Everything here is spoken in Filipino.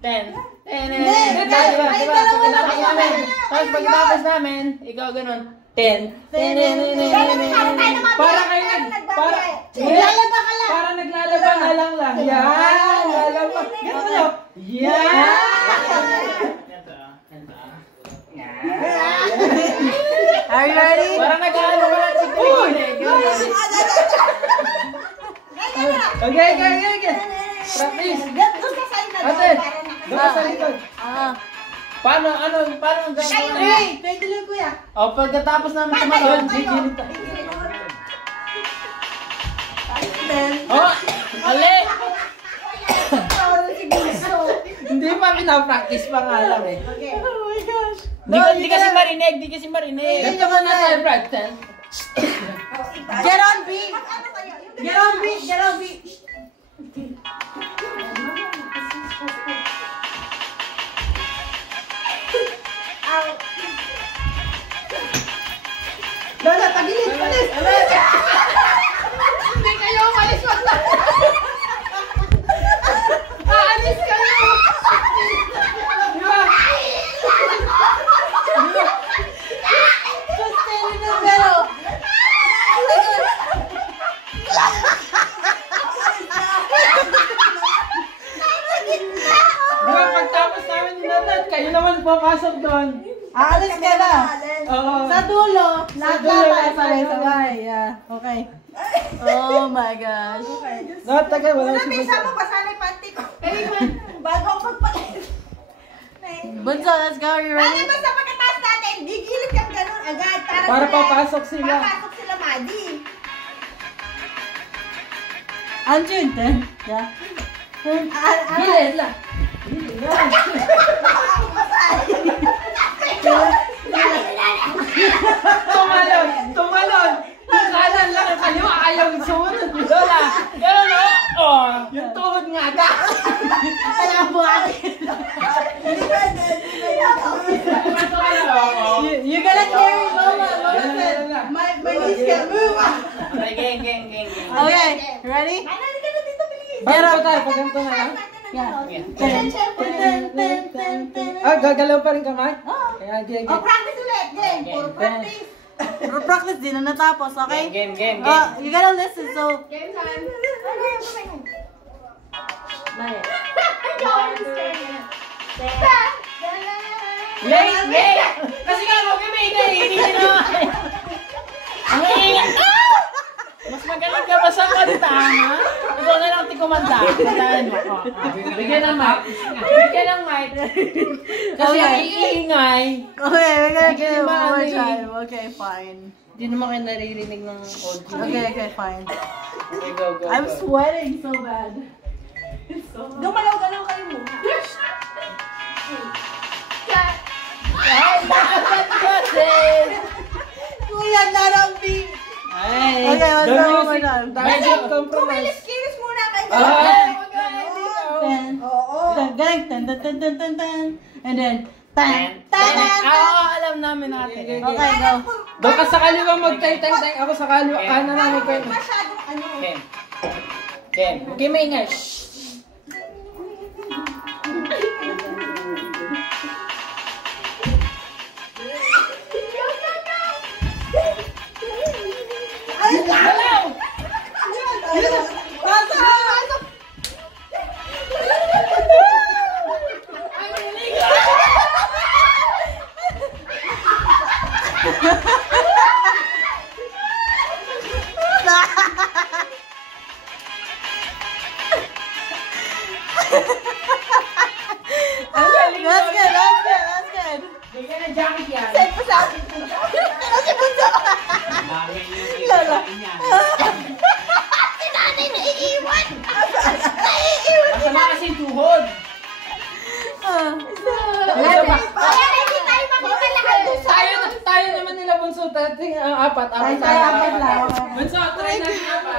10. Tapos pagkatapos namin, ikaw ganun. 10. Para kayo Naglalaba ka lang. para naglalaba na lang. Yan! Lalaba. Ganun nyo. Yan! Are you ready? Para nag-ano ka lang si Queen. Okay. Practice. Ate, doon ka sa likod. Paano ang gagawin? Pwede lang kuya. O, pagkatapos namin tumalon, gigilid ka. Oh, mali! Hindi pa pinapractice pa nga lang eh. Okay. Oh my gosh. Di kasi marinig. Ganito mo na tayo practice. Get on beat. Get on beat. Lola, tagilid, palis! Hindi kayo umalis, wag na! Aalis kayo! Sustain na pero! Di ba pagtapos namin nilalat, kayo naman papasok doon. Aalis ka na! Oo. Sa dulo, Sa dulo, sabay-sabay. Yeah, okay. Oh my gosh. No, tagal, wala Una, si bisa Bunso. mo, basanay panty ko. Bago ako magpalit. Bunso, let's go. Are you Ano ready? ba sa pagkataas natin? Gigilid kang ganun agad. Para papasok sila. Papasok sila, Madi. Anjun, ten. Yeah. Gilid lang. Tumalon. Yung kanan lang, yung kaliwa ayaw sumunod. Lola, gano'n o? Oh, yung tuhod nga ka. Kaya buwan. You gotta carry Mama. Mama said, my knees can't move. Okay, gang. Okay, ready? Ano, hindi ka na dito, bilis. Pero tayo, pag ganito na lang. Yeah. Ten. Gagalaw pa rin kamay? Oh. Kaya, O, practice ulit. Game. Puro practice. Practice din na natapos, okay? Game. You gotta listen, so... Game time. Ano yung kumain? Hindi ako understand. Late! Kasi nga mo kami, hindi na. Ang ingay. Mas magaling ka ba sa kanta, ha? Ikaw na lang tikumanda. Kantahan mo. Bigyan ng mic. Kasi Okay. ang iingay. Okay, we're gonna do it one more Mami. time. Okay, fine. Hindi naman kayo naririnig ng audio. Okay, fine. Okay, go. I'm sweating so bad. Gumalaw-galaw kayo muna. Ay, dapat kasi! Kuya, not beat. Ay, Okay, let's The go one more music, time. medyo compromise. Kilis muna kayo. Ten. Oo. Galing. Ten. And then, ten. alam namin natin. Okay. Okay, go. Doon ka sa kaliwa mag-teng-teng-teng. Ako sa kaliwa kanan na mag-teng. Masyadong ano. Game. Okay, maingay. Galaw! That's good. Bigyan ng jacket yan. Send pa sa akin. Ano si Bunso? Lola. Si nanay naiiwan. Masama kasi yung tuhod. Kaya hindi tayo makikita doon sa Tayo naman nila Bunso. Tayo apat. Tayo apat lang. Bunso, try natin apat.